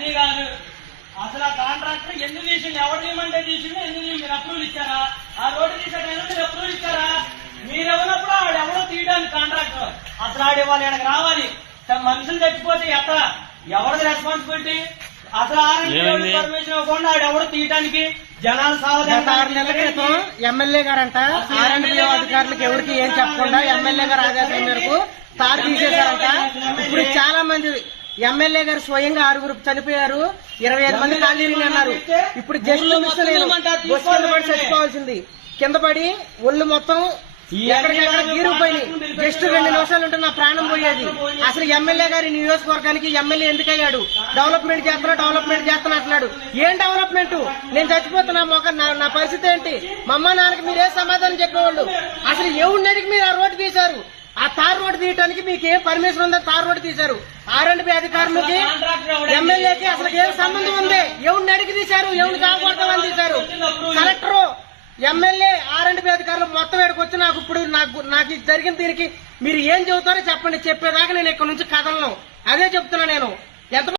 సన్నీ గారు అసలు ఆ కాంట్రాక్టర్ ఎందుకు తీసిండు? ఎవరు తీయమంటే తీసిండు? ఎందుకు మీరు అప్రూవల్ ఇచ్చారా? ఆ రోడ్డు తీసే టైంలో మీరు అప్రూవల్ ఇచ్చారా? మీరెవరప్పుడు ఆడెవడో తీయడానికి కాంట్రాక్టర్ అసలు ఆడేవాళ్ళు ఎక్కడికి రావాలి. మనుషులు చచ్చిపోతే ఎట్లా? ఎవరిది రెస్పాన్సిబిలిటీ? అసలు పర్మిషన్ ఇవ్వకుండా ఆడెవడో తీయటానికి జనాలు 6 నెలల క్రితం ఎమ్మెల్యే గారంట ఆర్ఎండ్బిఓ అధికారులకు ఎవరికి ఏం చెప్పకుండా ఎమ్మెల్యే గారు ఆదేశం మేరకు తారు తీసేశారంట. ఇప్పుడు చాలా మంది ఎమ్మెల్యే గారు స్వయంగా 6 చనిపోయారు, 25 మంది ఖాళీని అన్నారు. ఇప్పుడు జస్ట్ మిస్ నేను బస్సు కింద పడి చచ్చిపోవాల్సింది, కింద పడి ఒళ్ళు మొత్తం ఎక్కడికెక్కడ గీరుకుపోయి జస్ట్ 2 నిమిషాలు ఉంటే నా ప్రాణం పోయేది. అసలు ఎమ్మెల్యే గారి నియోజకవర్గానికి ఎమ్మెల్యే ఎందుకయ్యాడు? డెవలప్మెంట్ చేస్తున్నా అంటున్నాడు. ఏం డెవలప్మెంట్? నేను చచ్చిపోతున్నా, నా పరిస్థితి ఏంటి? మా అమ్మ నాన్నకి మీరే సమాధానం చెప్పేవాళ్ళు. అసలు ఎవరిని అడిగి మీరు ఆ రోడ్డు తీశారు? ఆ తార్ రోడ్డు తీయడానికి మీకు ఏం పర్మిషన్ ఉందో తార్ రోడ్డు తీశారు? ఆర్ఎండ్బి అధికారులకి ఎమ్మెల్యేకి అసలు ఏం సంబంధం ఉంది? ఎవరిని అడిగి తీశారు? ఎవరిని కాపాడతామని తీశారు? కలెక్టరు, ఎమ్మెల్యే, ఆర్ఎండ్బి అధికారులు మొత్తం ఎక్కడికి వచ్చి నాకు జరిగిన దీనికి మీరు ఏం చెబుతారో చెప్పండి. చెప్పేదాకా నేను ఇక్కడ నుంచి కదలను. అదే చెప్తున్నా నేను. ఎంత